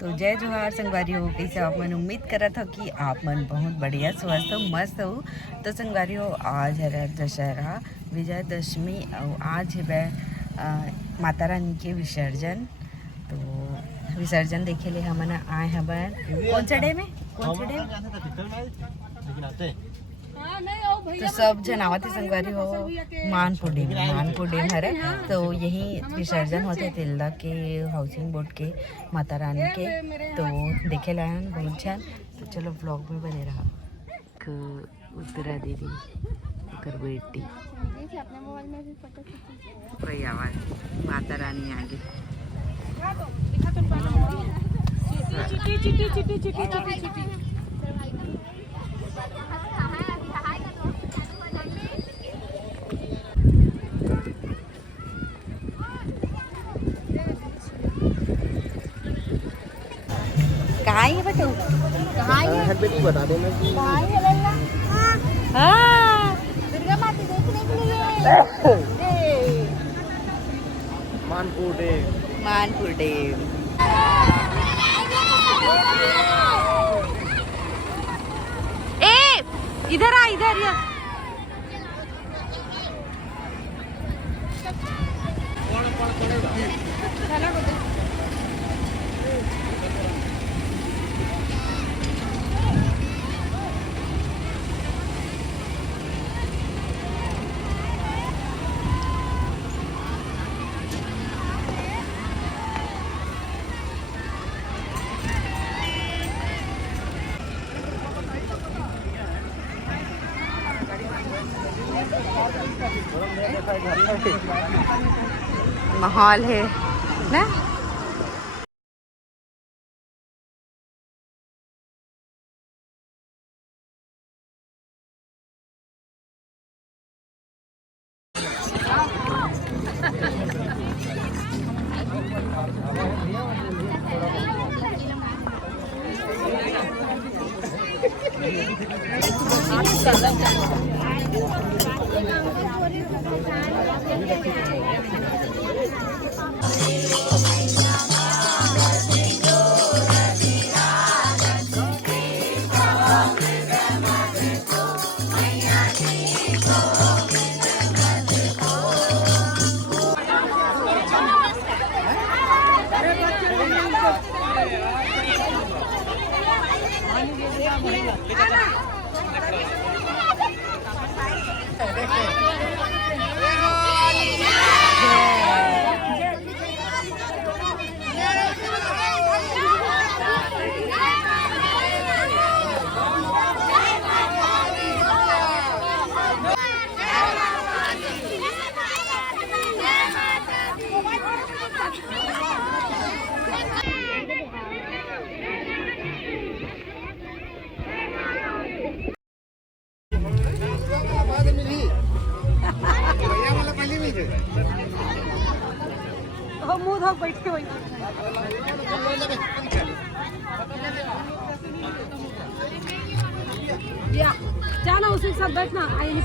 तो जय जोहार संगवारियों, कैसे आप मन उम्मीद करा था कि आप मन बहुत बढ़िया स्वस्थ हो मस्त हो। तो संगवारियों आज है दशहरा विजयदशमी और आज है माता रानी के विसर्जन। तो विसर्जन देखे ले हमन आए हैं कौन सा डे में तो सब जन आवत संगवारी हो मानपुर डेम हरे। तो यही विसर्जन होते तिल्दा के हाउसिंग बोर्ड के माता रानी के। तो देखे लायन बहुत छन। तो चलो व्लॉग में बने रहा। उत्तरा दीदी कर बेटी कोई आवाज माता रानी आगे कहाँ है बताओ कहाँ है बेटी बता देना कहाँ है लल्ला। हाँ दुर्गा माता देखने के लिए मानपुर डेम ए इधर आ इधर या माहौल है ना। मुंह धो बैठे हुई चलो उसी सब बैठना आइए।